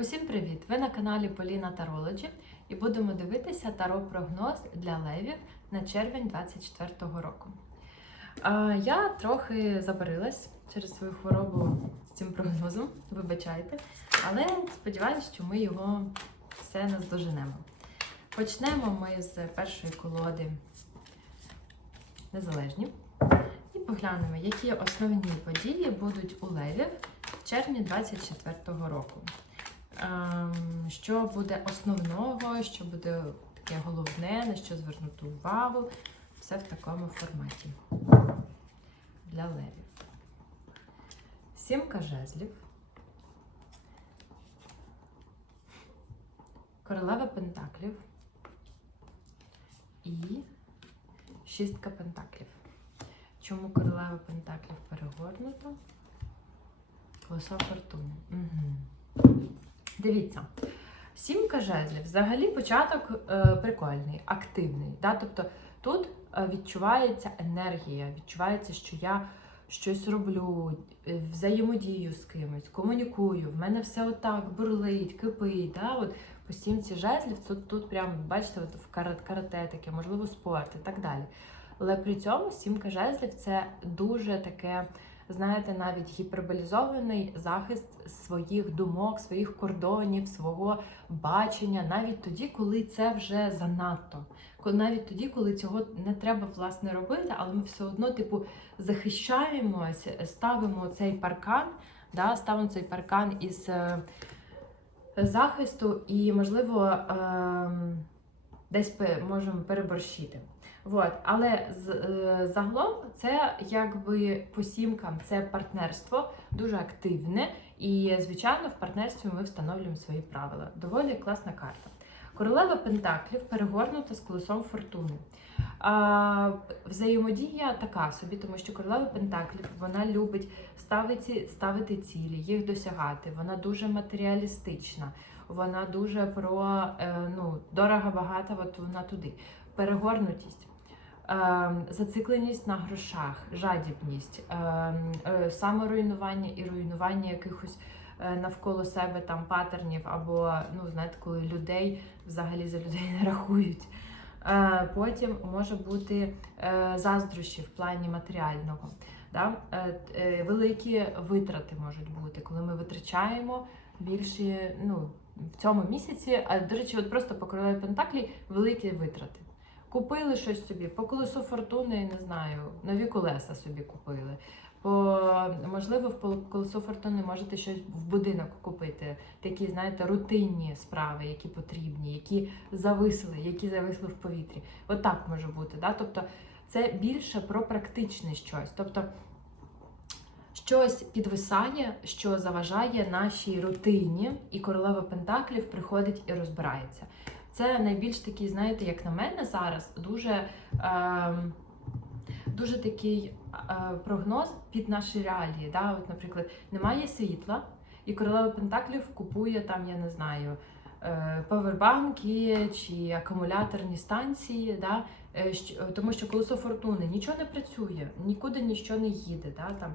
Усім привіт! Ви на каналі Поліна Тарологі і будемо дивитися таро-прогноз для левів на червень 2024 року. Я трохи забарилась через свою хворобу з цим прогнозом, вибачайте, але сподіваюся, що ми його все наздоженемо. Почнемо ми з першої колоди Незалежні і поглянемо, які основні події будуть у левів в червні 2024 року. Ем, Що буде основного, що буде таке головне, на що звернути увагу. Все в такому форматі для левів. Сімка жезлів. Королева пентаклів і шістка пентаклів. Чому королева пентаклів перегорнута? Колесо фортуни. Угу. Дивіться, сімка жезлів. Взагалі початок е, прикольний, активний. Да? Тобто тут е, відчувається енергія, відчувається, що я щось роблю, е, взаємодію з кимось, комунікую. В мене все отак бурлить, кипить. Да? От по сімці жезлів тут, тут прям, бачите, от в кара- карате таке, можливо, спорт і так далі. Але при цьому сімка жезлів це дуже таке знаєте, навіть гіперболізований захист своїх думок, своїх кордонів, свого бачення, навіть тоді, коли це вже занадто. Навіть тоді, коли цього не треба власне робити, але ми все одно, типу, захищаємось, ставимо цей паркан, да, ставимо цей паркан із е, захисту і, можливо, ем, десь можемо переборщити. Вот. Але з, е, загалом це якби по сімкам це партнерство дуже активне, і звичайно в партнерстві ми встановлюємо свої правила. Доволі класна карта. Королева Пентаклів перегорнута з колесом фортуни. А, взаємодія така собі, тому що королева Пентаклів вона любить ставити, ставити цілі, їх досягати. Вона дуже матеріалістична, вона дуже про е, ну, дорого багато, от вона туди. Перегорнутість. Ем, Зацикленість на грошах, жадібність, ем, е, саморуйнування і руйнування якихось е, навколо себе там патернів, або ну знаєте, коли людей взагалі за людей не рахують. Е, Потім може бути заздрощі в плані матеріального. Да? Великі витрати можуть бути, коли ми витрачаємо більші, ну в цьому місяці. А до речі, от просто по королеві Пентаклі великі витрати. Купили щось собі, по колесу фортуни, не знаю, нові колеса собі купили. По, можливо, в колесо фортуни можете щось в будинок купити. Такі, знаєте, рутинні справи, які потрібні, які зависли, які зависли в повітрі. Отак може бути. Да? Тобто це більше про практичне щось. Тобто щось підвисає, що заважає нашій рутині, і королева Пентаклів приходить і розбирається. Це найбільш такий, знаєте, як на мене зараз, дуже, е, дуже такий е, прогноз під наші реалії. Да? От, наприклад, немає світла, і королева Пентаклів купує там, я не знаю, е, павербанки чи акумуляторні станції, да? е, тому що колесо фортуни нічого не працює, нікуди нічого не їде. Да? Там,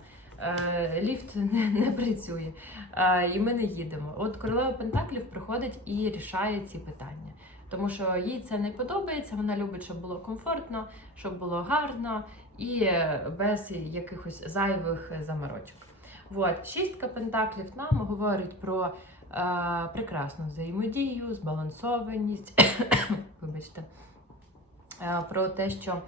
ліфт не, не працює, е, і ми не їдемо. От королева Пентаклів приходить і рішає ці питання. Тому що їй це не подобається, вона любить, щоб було комфортно, щоб було гарно і е, без якихось зайвих заморочок. От, шістка пентаклів нам говорить про е, прекрасну взаємодію, збалансованість. Вибачте, е, про те, що е,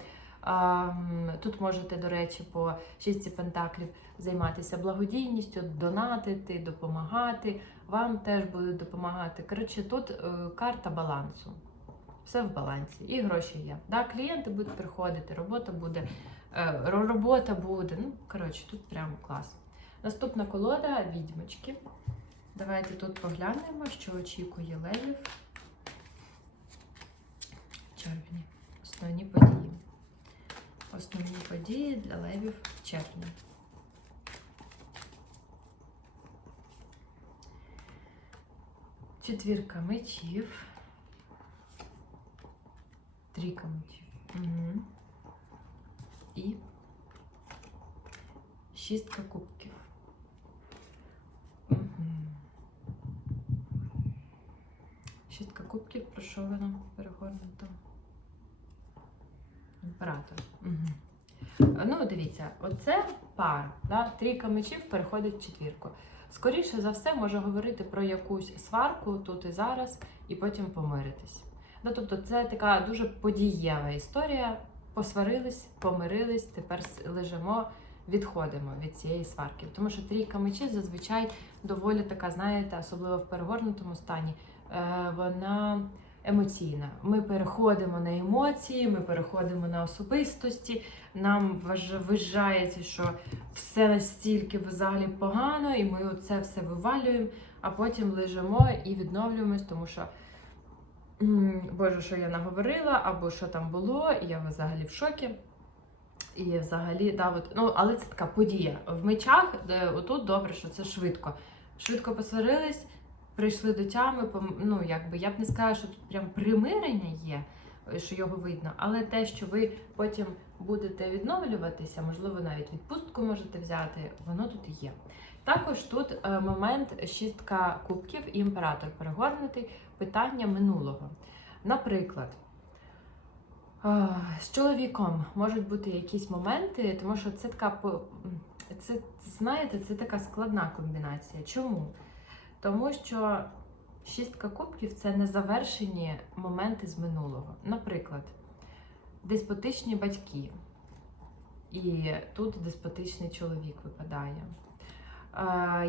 тут можете, до речі, по шістці пентаклів займатися благодійністю, донатити, допомагати. Вам теж будуть допомагати. Коротше, тут е, карта балансу. Все в балансі. І гроші є. Да, клієнти будуть приходити, робота буде, е, робота буде. Ну, коротше, тут прям клас. Наступна колода відьмочки. Давайте тут поглянемо, що очікує левів. Червні. Основні події. Основні події для левів в червні. Четвірка мечів. Трійка мечів. Угу. І шістка кубків. Угу. Шістка кубків, про що вона перегорнута? Імператор. Угу. Ну, дивіться, оце пара. Да? Трійка мечів переходить в четвірку. Скоріше за все, може говорити про якусь сварку тут і зараз, і потім помиритись. Ну, тобто, це така дуже подієва історія. Посварились, помирились, тепер лежимо, відходимо від цієї сварки. Тому що трійка мечів зазвичай доволі така, знаєте, особливо в перегорнутому стані, е, вона емоційна. Ми переходимо на емоції, ми переходимо на особистості. Нам вважається, що все настільки взагалі погано, і ми це все вивалюємо, а потім лежимо і відновлюємось, тому що. Боже, що я наговорила, або що там було, і я взагалі в шокі. І взагалі, да, от, ну, але це така подія. В мечах, де, отут добре, що це швидко. Швидко посварились, прийшли до тями. Ну, якби я б не сказала, що тут прям примирення є, що його видно, але те, що ви потім будете відновлюватися, можливо, навіть відпустку можете взяти, воно тут є. Також тут е, момент шістка кубків і імператор перегорнутий питання минулого. Наприклад, з чоловіком можуть бути якісь моменти, тому що це така це, знаєте, це така складна комбінація. Чому? Тому що шістка кубків це незавершені моменти з минулого. Наприклад, деспотичні батьки, і тут деспотичний чоловік випадає.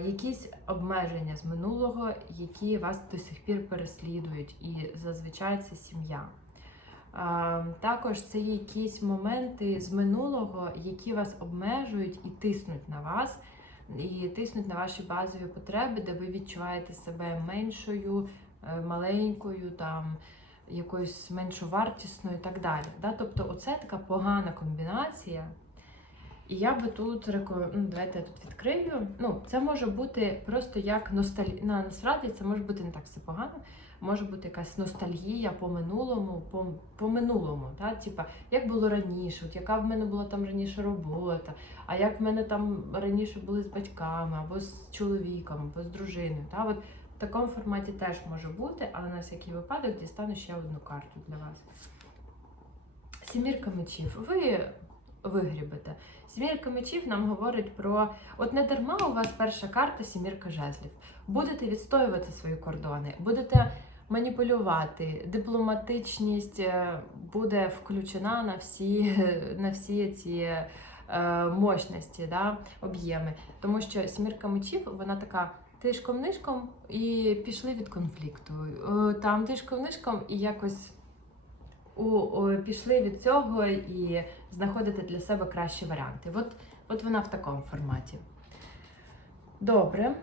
Якісь обмеження з минулого, які вас до сих пір переслідують, і зазвичай це сім'я. Також це якісь моменти з минулого, які вас обмежують і тиснуть на вас, і тиснуть на ваші базові потреби, де ви відчуваєте себе меншою, е, маленькою, там якоюсь меншовартісною і так далі. Да? Тобто, оце така погана комбінація. І я би тут рекомендую, давайте я тут відкрию. Ну, це може бути просто як ностальгія. Насправді це може бути не так все погано. Може бути якась ностальгія по минулому, по, по минулому. Типа, як було раніше, от яка в мене була там раніше робота, а як в мене там раніше були з батьками, або з чоловіком, або з дружиною. Та? От в такому форматі теж може бути, але на всякий випадок дістану ще одну карту для вас. Сімірка мечів. Ви вигрібете. Сімірка мечів нам говорить про от не дарма у вас перша карта сімірка жезлів. Будете відстоювати свої кордони, будете маніпулювати, дипломатичність е, буде включена на всі, на всі ці е, мощності, да, об'єми. Тому що сімірка мечів, вона така. Тишком-нишком і пішли від конфлікту. Е, Там тишком-нишком і якось у, о, пішли від цього і знаходити для себе кращі варіанти. От, от вона в такому форматі. Добре.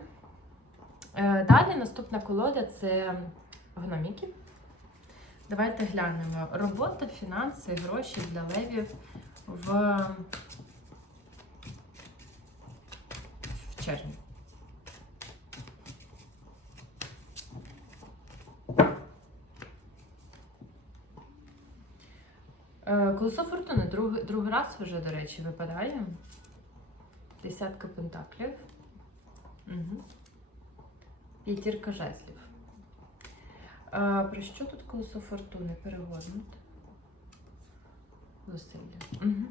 Далі наступна колода це гноміки. Давайте глянемо. Робота, фінанси, гроші для левів в, в червні. Е, Колесо фортуни другий, другий раз вже, до речі, випадає. Десятка пентаклів. Угу. П'ятірка жезлів. Е, Про що тут колесо фортуни Перегорнути? Зусилля. Угу.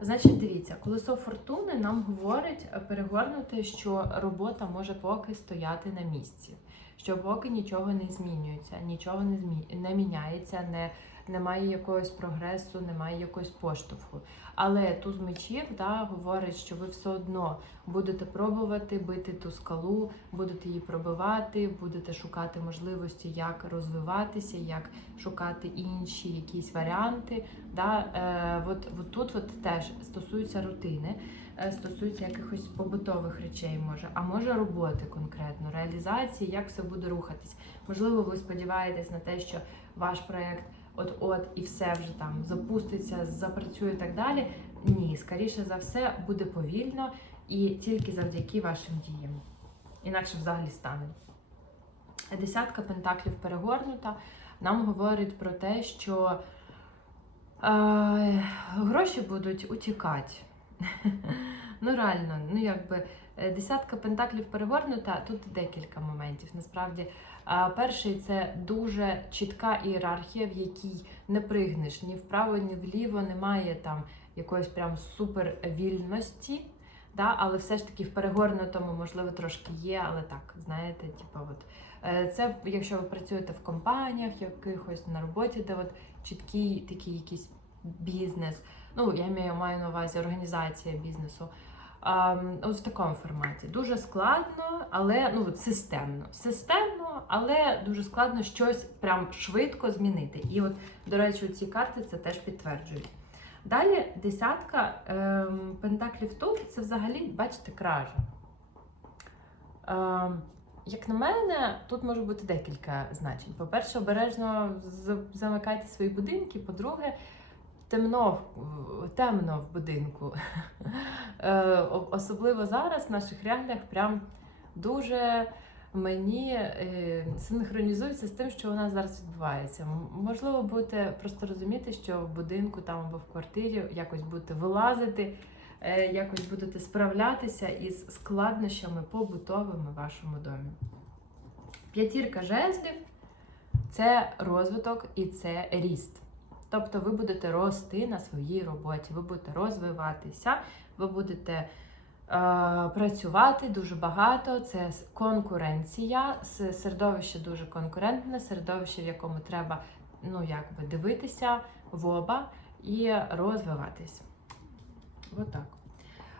Значить, дивіться, колесо фортуни нам говорить перегорнути, що робота може поки стояти на місці, що поки нічого не змінюється, нічого не змі... не міняється, не немає якогось прогресу, немає якогось поштовху. Але туз мечів да, говорить, що ви все одно будете пробувати бити ту скалу, будете її пробивати, будете шукати можливості, як розвиватися, як шукати інші якісь варіанти. Да. Е, от, от тут от теж стосується рутини, е, стосується якихось побутових речей, може, а може роботи конкретно, реалізації, як все буде рухатись. Можливо, ви сподіваєтесь на те, що ваш проєкт от-от і все вже там запуститься, запрацює і так далі. Ні, скоріше за все, буде повільно і тільки завдяки вашим діям. Інакше взагалі стане. Десятка пентаклів перегорнута нам говорить про те, що е, гроші будуть утікати. Ну, реально, ну якби Е, Десятка пентаклів перегорнута, тут декілька моментів. Насправді, перший це дуже чітка ієрархія, в якій не пригнеш ні вправо, ні вліво, немає там якоїсь прям супер вільності. Да, але все ж таки в перегорнутому, можливо, трошки є, але так, знаєте, типу, от е, це якщо ви працюєте в компаніях, якихось на роботі, де от чіткий такий якийсь бізнес. Ну, я маю на увазі організація бізнесу. От в такому форматі. Дуже складно, але ну, от системно. Системно, але дуже складно щось прям швидко змінити. І от, до речі, ці карти це теж підтверджують. Далі десятка ем, пентаклів тут це взагалі, бачите, кража. Ем, як на мене, тут може бути декілька значень. По-перше, обережно замикайте свої будинки. По-друге, темно, темно в будинку. Е, Особливо зараз в наших реаліях прям дуже мені е, синхронізується з тим, що у нас зараз відбувається. Можливо, будете просто розуміти, що в будинку там або в квартирі якось будете вилазити, е, якось будете справлятися із складнощами побутовими в вашому домі. П'ятірка жезлів це розвиток і це ріст. Тобто ви будете рости на своїй роботі, ви будете розвиватися, ви будете е, працювати дуже багато. Це конкуренція, середовище дуже конкурентне, середовище, в якому треба ну, якби дивитися в оба і розвиватись. Отак.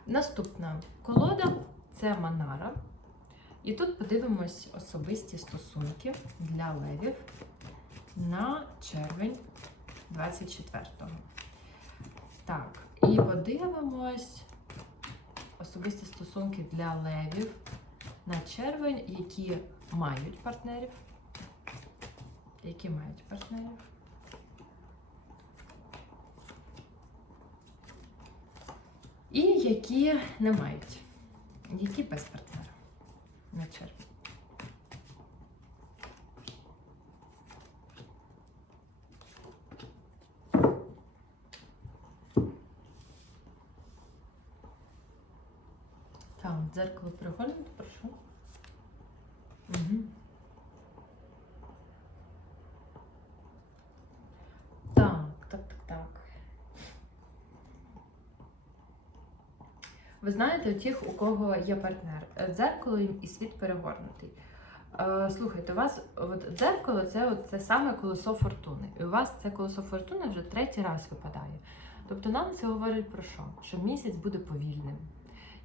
Наступна колода це Манара. І тут подивимось особисті стосунки для левів на червень 24-го. Так, і подивимось особисті стосунки для левів на червень, які мають партнерів. Які мають партнерів. І які не мають. Які без партнера на червень. Так, дзеркало перегорнути, прошу. Угу. Так, так, так, так. Ви знаєте, у тих, у кого є партнер, е, дзеркало і світ перегорнутий. Е, Слухайте, у вас от дзеркало це, от, це саме колесо фортуни. І у вас це колесо фортуни вже третій раз випадає. Тобто нам це говорить про що? Що місяць буде повільним.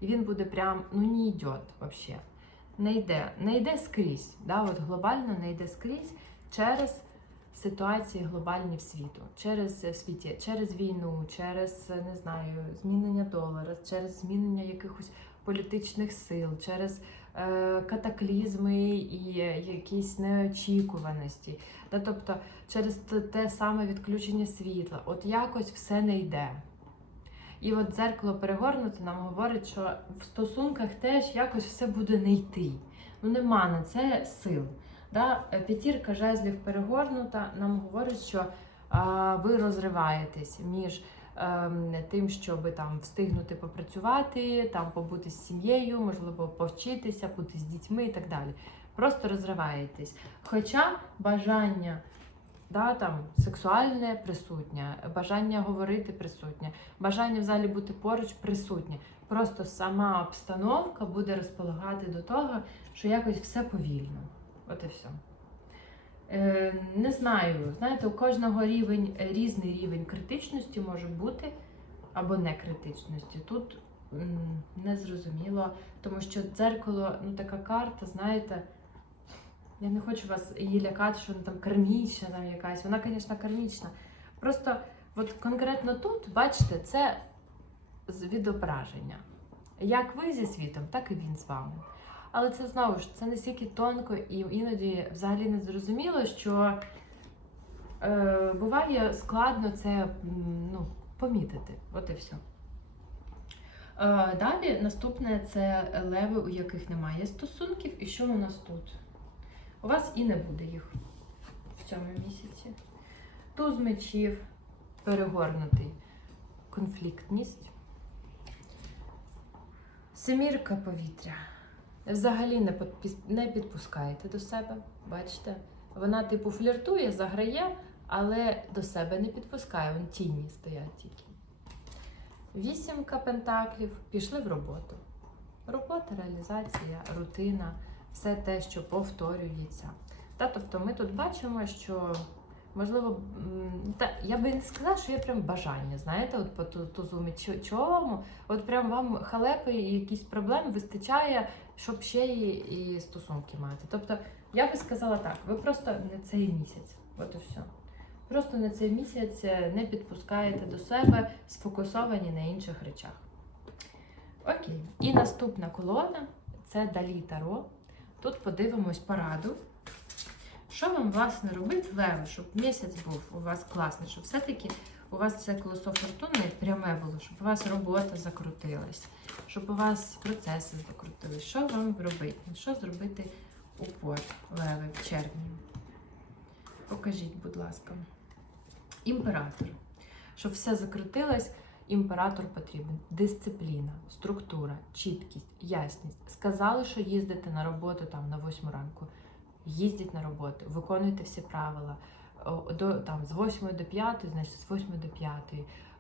Він буде прям, ну не йде взагалі. Не йде, не йде скрізь. Да? От глобально не йде скрізь через ситуації глобальні в світу, через е, в світі, через війну, через е, не знаю, змінення долара, через змінення якихось політичних сил, через е, катаклізми і е, якісь неочікуваності. Да? Тобто через те саме відключення світла. От якось все не йде. І от дзеркало перегорнуте нам говорить, що в стосунках теж якось все буде не йти. Ну нема на це сил. Да? Е, П'ятірка жезлів перегорнута нам говорить, що а, ви розриваєтесь між ем, тим, щоб там встигнути попрацювати, там побути з сім'єю, можливо, повчитися, бути з дітьми і так далі. Просто розриваєтесь. Хоча бажання да, там, сексуальне присутнє, бажання говорити присутнє, бажання взагалі бути поруч присутнє. Просто сама обстановка буде розполагати до того, що якось все повільно. От і все. Е, не знаю, знаєте, у кожного рівень різний рівень критичності може бути або не критичності. Тут м, не зрозуміло, тому що дзеркало, ну така карта, знаєте, я не хочу вас її лякати, що вона там кармічна там якась. Вона, звісно, кармічна. Просто от конкретно тут, бачите, це відображення. Як ви зі світом, так і він з вами. Але це знову ж це настільки тонко і іноді взагалі не зрозуміло, що е, буває складно це ну, помітити. От і все. Е, далі наступне це леви, у яких немає стосунків. І що у нас тут? У вас і не буде їх в цьому місяці. Туз мечів перегорнутий конфліктність. Семірка повітря. Взагалі не, підпіс- не підпускаєте до себе, бачите? Вона, типу, фліртує, заграє, але до себе не підпускає. Вон тіні стоять тільки. Вісімка пентаклів пішли в роботу. Робота, реалізація, рутина, все те, що повторюється. Та, тобто ми тут бачимо, що можливо, та, я би не сказала, що є прям бажання, знаєте, от по ту- тузу мечу- чому, от прям вам халепи і якісь проблеми вистачає, щоб ще і, і стосунки мати. Тобто, я би сказала так, ви просто не цей місяць, от і все. Просто на цей місяць е, не підпускаєте до себе, сфокусовані на інших речах. Окей. І наступна колона це Далі Таро. Тут подивимось пораду. Що вам, власне, робити, Лево, щоб місяць був у вас класний, щоб все-таки у вас це колесо фортуни пряме було, щоб у вас робота закрутилась, щоб у вас процеси закрутились. Що вам робити? Що зробити упор, Леви, в червні? Покажіть, будь ласка. Імператор. Щоб все закрутилось, імператор потрібен. Дисципліна, структура, чіткість, ясність. Сказали, що їздите на роботу там на 8 ранку. Їздіть на роботу, виконуйте всі правила. До, там, з 8 до 5, значить з 8 до 5.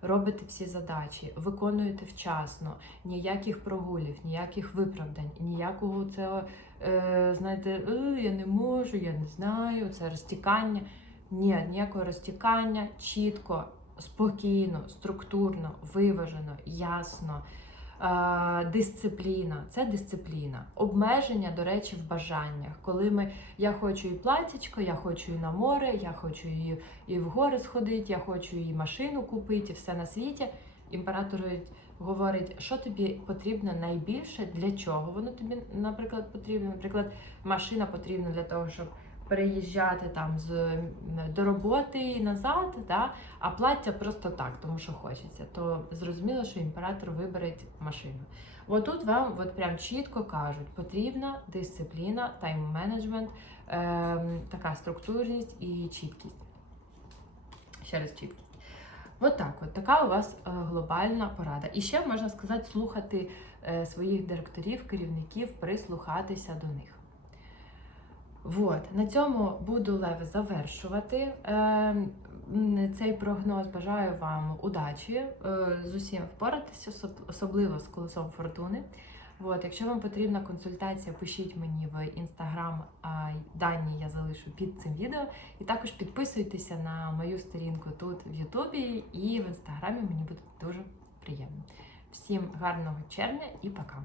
Робите всі задачі, виконуєте вчасно, ніяких прогулів, ніяких виправдань, ніякого цього, е, знаєте, «Е, я не можу, я не знаю, це розтікання. Ні, ніякого розтікання, чітко, спокійно, структурно, виважено, ясно. Е, дисципліна це дисципліна. Обмеження, до речі, в бажаннях. Коли ми я хочу і платічко, я хочу і на море, я хочу і, і в гори сходити, я хочу і машину купити, і все на світі. Імператор говорить, що тобі потрібно найбільше, для чого воно тобі, наприклад, потрібно. Наприклад, машина потрібна для того, щоб переїжджати там з до роботи і назад, да? а плаття просто так, тому що хочеться. То зрозуміло, що імператор вибере машину. От тут вам от прям чітко кажуть, потрібна дисципліна, тайм-менеджмент, ем, така структурність і чіткість. Ще раз чіткість. От так, от така у вас е, глобальна порада. І ще можна сказати, слухати е, своїх директорів, керівників, прислухатися до них. Вот. На цьому буду леве завершувати е, цей прогноз. Бажаю вам удачі, е, з усім впоратися, особливо з колесом фортуни. От, якщо вам потрібна консультація, пишіть мені в інстаграм, дані я залишу під цим відео. І також підписуйтеся на мою сторінку тут в Ютубі і в інстаграмі. Мені буде дуже приємно. Всім гарного червня і пока!